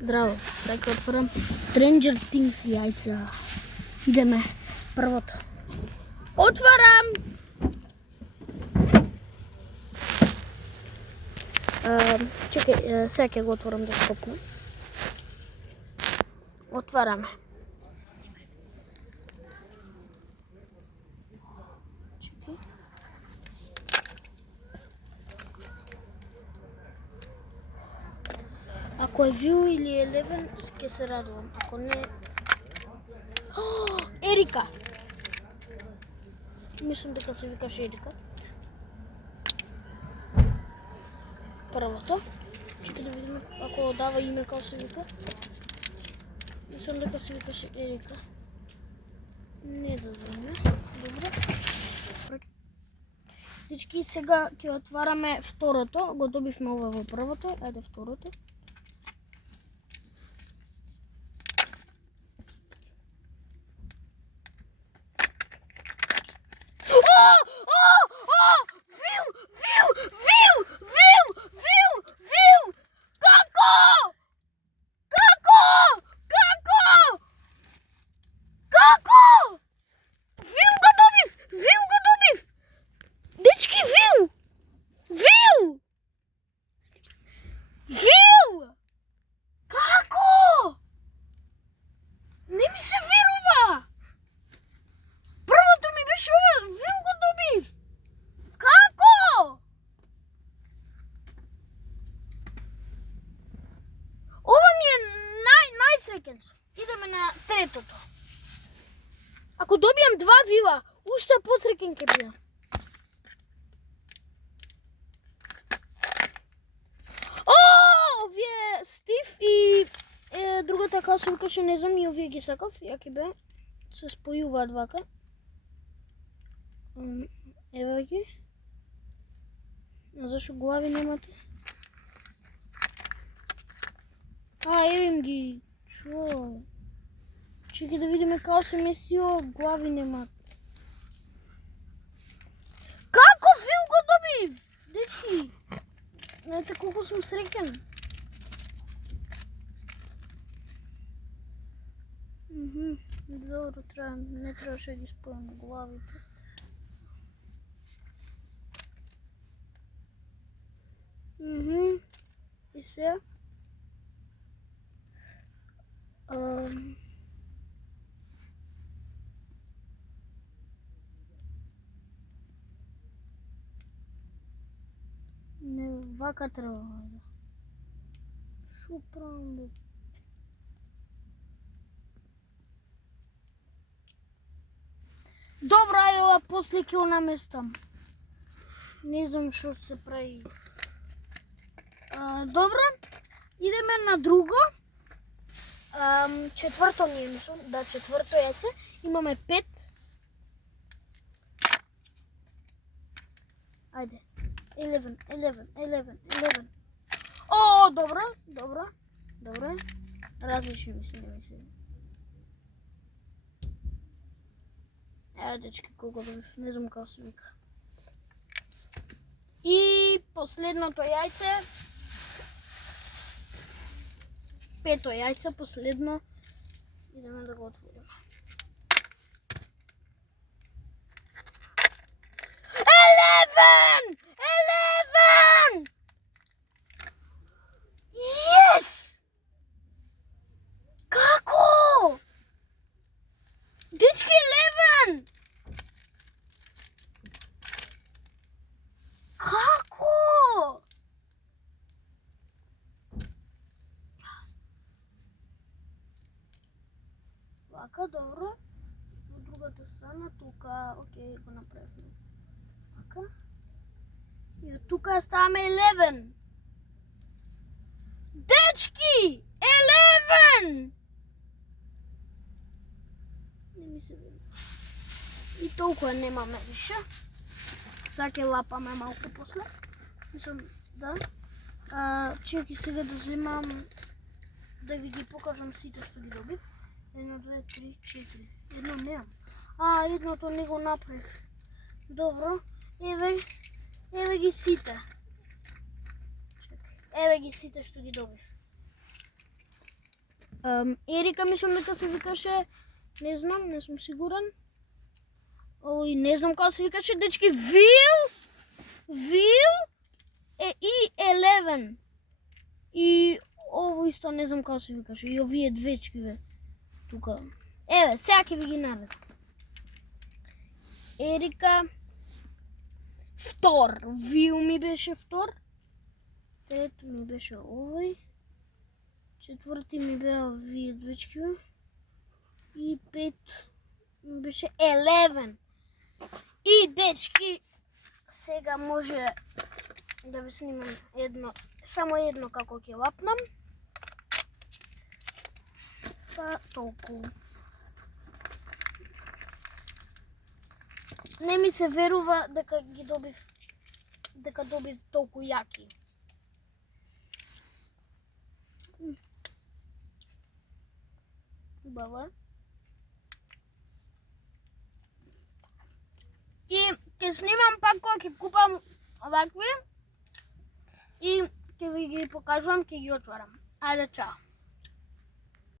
Здраво, така отворам Stranger Things јајца. Идеме првото. Отварам! Чекај, сега ќе го отворам да скопнам. Отвараме. Чекај. Ако е View или Eleven, ќе се радувам. Ако не... Ерика! Мислам дека се викаше Ерика. Првото. Чекај да видиме ако дава име како се вика. Мислам дека се викаше Ерика. Не дадеме. Добро. Дечки, сега ќе отвараме второто. Го добивме ова во првото. Ајде второто. Идеме на третото. Ако добијам 2 вила, уште подсреќен ќе бидам. Овие Стив и другата како се викаше, не знам, и овие ги сакав, јаки бе. Се спојуваат вака. Ева ги. Зашо глави немате? Евим ги. Чо? Чекај да видиме како се местио, глави немат. Како Вил го добив? Дечки, знаете колку сум среќен. Добро, не требаше да ги спојам главите. И сега? Не, вака треба. Шо правам бе? Добра е ова, после ќе го наместам. Не знам шо се прави. Добро, идеме на друго. Четврто ни е, мислам, да, четврто јајце. Имаме 5. Ајде. 11. О, добро. Различни ми се. Ево, дечки, колко добив, не знам како се вика. И последното јајце. 5-то јајце, последно. Идеме да го отвориме. 11! Yes! Како? Дечки, 11! Како? Вака, добро. Во другата страна, тука, окей, го направивме. Вака. И од тука ставаме 11. Дечки! 11! Не ми се види. И толкова немаме више. Сега ќе лапаме малку после. Мислам, да. Чеки сега да земам, да ви ги покажам сите што ги добив. 1, 2, 3, 4. Едно немам. Едното не го направив. Добро. Еве ги сите. Еве ги сите што ги добив. Ерика мислам дека се викаше, не знам, не сум сигурен. Овој не знам како се викаше, дечки, Вил и 11. И ово исто не знам како се викаше, и овие двечки бе, тука. Еве, сега ќе ви ги наведам. Ерика, втор, Вил ми беше втор. Трето ми беше овој. Четврти ми беа овие двечки. И пет ми беше 11. И дечки, сега може да ви снимам само едно како ќе лапнам. Па толку. Не ми се верува дека добив толку јаки. Убаво. И ќе снимам пак кога ќе купам овакви и ќе ви ги покажувам, ќе ги отварам. Ајде, чао!